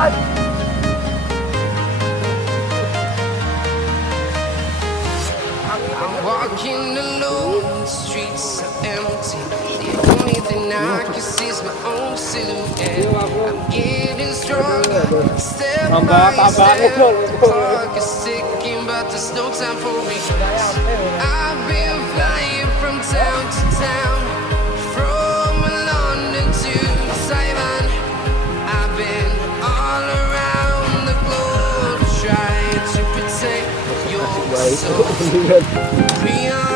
I'm walking alone, the streets are empty. The only thing I can see is my own silhouette. I'm getting stronger, step by step. Clock is ticking, but there's no time for me. I've been flying from town to town, from London to Taiwan. I've been all around the globe trying to protect your soul. We are